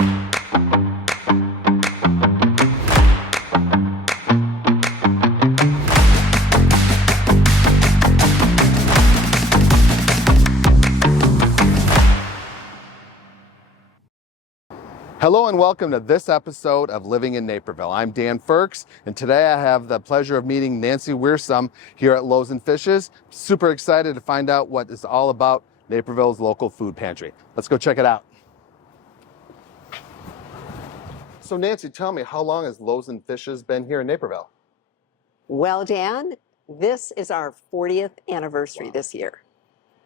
Hello and welcome to this episode of Living in Naperville. I'm Dan Ferks, and today I have the pleasure of meeting Nancy Wiersum here at Loaves Fishes. Super excited to find out what it's all about Naperville's local food pantry. Let's go check it out. So Nancy, tell me, how long has Loaves Fishes been here in Naperville? Well, Dan, this is our 40th anniversary this year.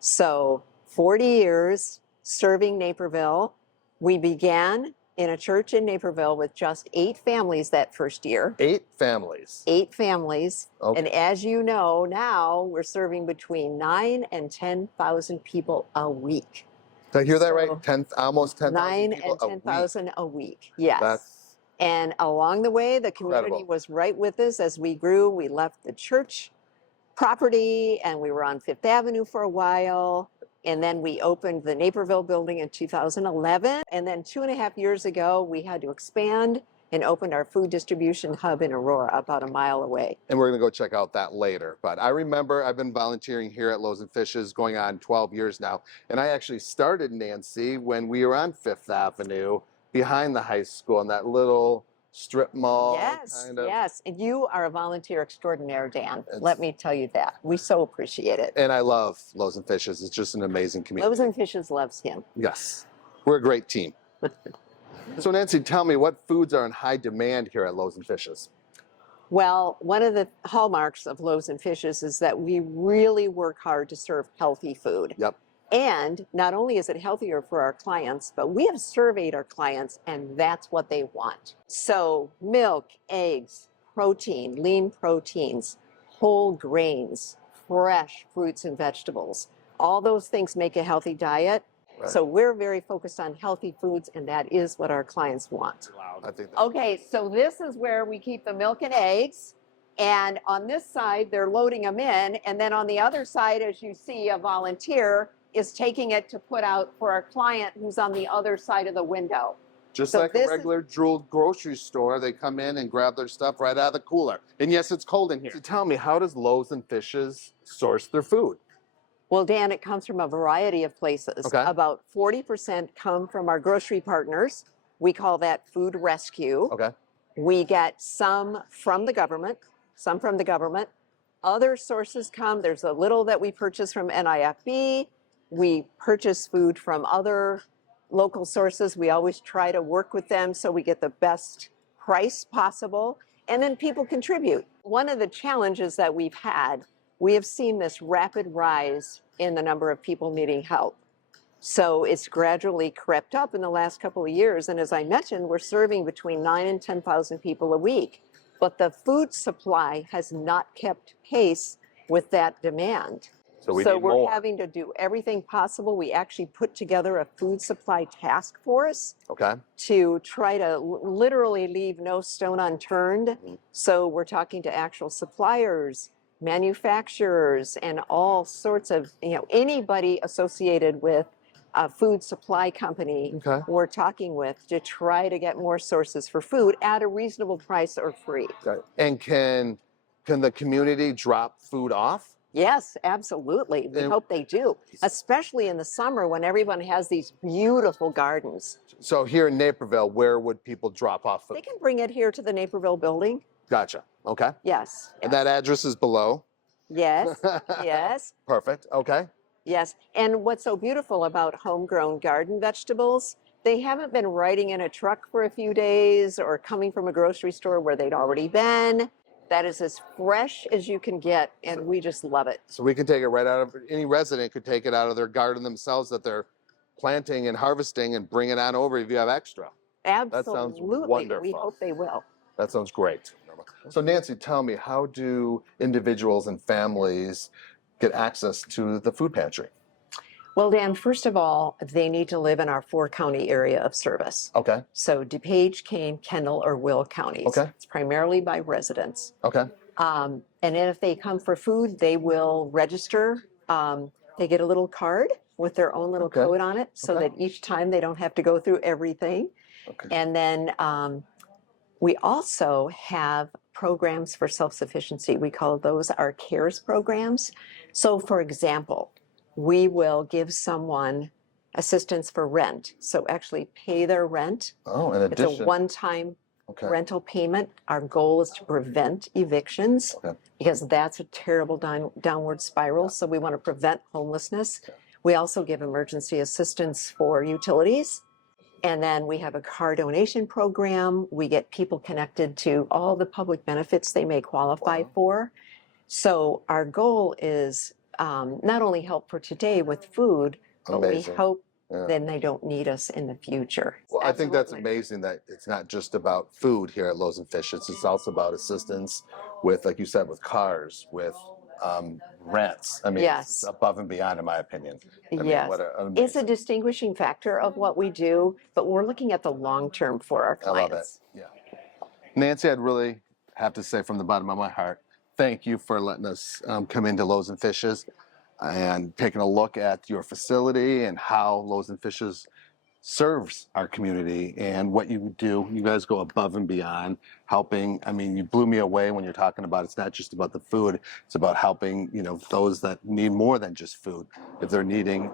So 40 years serving Naperville. We began in a church in Naperville with just 8 families that first year. 8 families. 8 families. Okay. And as you know, now we're serving between 9,000 and 10,000 people a week. Did I hear that right? Almost 10,000 9 people and 10,000 a week. Yes. And along the way, the community incredible. was right with us as we grew. We left the church property and we were on Fifth Avenue for a while. And then we opened the Naperville building in 2011. And then 2.5 years ago, we had to expand and opened our food distribution hub in Aurora, about a mile away. And we're gonna go check out that later. But I remember I've been volunteering here at Loaves Fishes going on 12 years now. And I actually started, Nancy, when we were on Fifth Avenue behind the high school in that little strip mall. Yes, kind of. yes. And you are a volunteer extraordinaire, Dan. Let me tell you that. We so appreciate it. And I love Loaves Fishes. It's just an amazing community. Loaves Fishes loves him. Yes, we're a great team. So Nancy, tell me, what foods are in high demand here at Loaves Fishes? Well, one of the hallmarks of Loaves Fishes is that we really work hard to serve healthy food. Yep. And not only is it healthier for our clients, but we have surveyed our clients and that's what they want. So milk, eggs, protein, lean proteins, whole grains, fresh fruits and vegetables. All those things make a healthy diet. Right. So we're very focused on healthy foods and that is what our clients want. I think Okay, so this is where we keep the milk and eggs. And on this side, they're loading them in. And then on the other side, as you see, a volunteer is taking it to put out for our client who's on the other side of the window. Just So like a this regular Jewel grocery store, they come in and grab their stuff right out of the cooler. And yes, it's cold in here. So tell me, how does Loaves Fishes source their food? Well, Dan, it comes from a variety of places. Okay. About 40% come from our grocery partners. We call that food rescue. Okay. We get some from the government, Other sources come. There's a little that we purchase from NIFB. We purchase food from other local sources. We always try to work with them so we get the best price possible. And then people contribute. One of the challenges that we've had, we have seen this rapid rise in the number of people needing help. So it's gradually crept up in the last couple of years. And as I mentioned, we're serving between 9,000 and 10,000 people a week. But the food supply has not kept pace with that demand. So we're more. Having to do everything possible. We actually put together a food supply task force to try to literally leave no stone unturned. Mm-hmm. So we're talking to actual suppliers, manufacturers, and all sorts of, anybody associated with a food supply company we're talking with to try to get more sources for food at a reasonable price or free. Okay. And can the community drop food off? Yes, absolutely. We hope they do, especially in the summer when everyone has these beautiful gardens. So here in Naperville, where would people drop off food? They can bring it here to the Naperville building. Gotcha. Okay. Yes. And that address is below? Yes. Yes. Perfect. Okay. Yes. And what's so beautiful about homegrown garden vegetables, they haven't been riding in a truck for a few days or coming from a grocery store where they'd already been. That is as fresh as you can get, and we just love it. So we can take it right out of, any resident could take it out of their garden themselves that they're planting and harvesting and bring it on over if you have extra. Absolutely. That sounds wonderful. We hope they will. That sounds great. So Nancy, tell me, how do individuals and families get access to the food pantry? Well, Dan, first of all, they need to live in our 4-county area of service. Okay. So DuPage, Kane, Kendall, or Will counties. Okay. It's primarily by residents. Okay. And then if they come for food, they will register. They get a little card with their own little code on it so that each time they don't have to go through everything. Okay. And then we also have programs for self-sufficiency. We call those our CARES programs. So for example, we will give someone assistance for rent. So actually pay their rent. Oh, in It's a addition. one-time Okay. rental payment. Our goal is to prevent evictions Okay. because that's a terrible downward spiral. So we want to prevent homelessness. We also give emergency assistance for utilities. And then we have a car donation program. We get people connected to all the public benefits they may qualify Wow. for. So our goal is not only help for today with food, but Amazing. we hope Yeah. then they don't need us in the future. Well, I think that's Absolutely. amazing that it's not just about food here at Loaves Fishes. It's also about assistance with, like you said, with cars, with rents. I mean, Yes. it's above and beyond, in my opinion. I mean, Yes. what It's a amazing. distinguishing factor of what we do, but we're looking at the long term for our I love it. clients. Yeah. Nancy, I'd really have to say from the bottom of my heart, thank you for letting us come into Loaves and Fishes and taking a look at your facility and how Loaves and Fishes serves our community and what you do. You guys go above and beyond helping. I mean, you blew me away when you're talking about it's not just about the food, it's about helping, those that need more than just food. If they're needing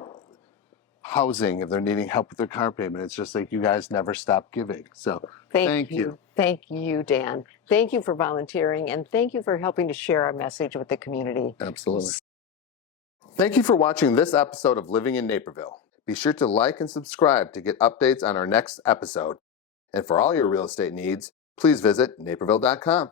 housing, if they're needing help with their car payment, it's just like you guys never stop giving. So thank you. Thank you, Dan. Thank you for volunteering and thank you for helping to share our message with the community. Absolutely. Thank you for watching this episode of Living in Naperville. Be sure to like and subscribe to get updates on our next episode. And for all your real estate needs, please visit naperville.com.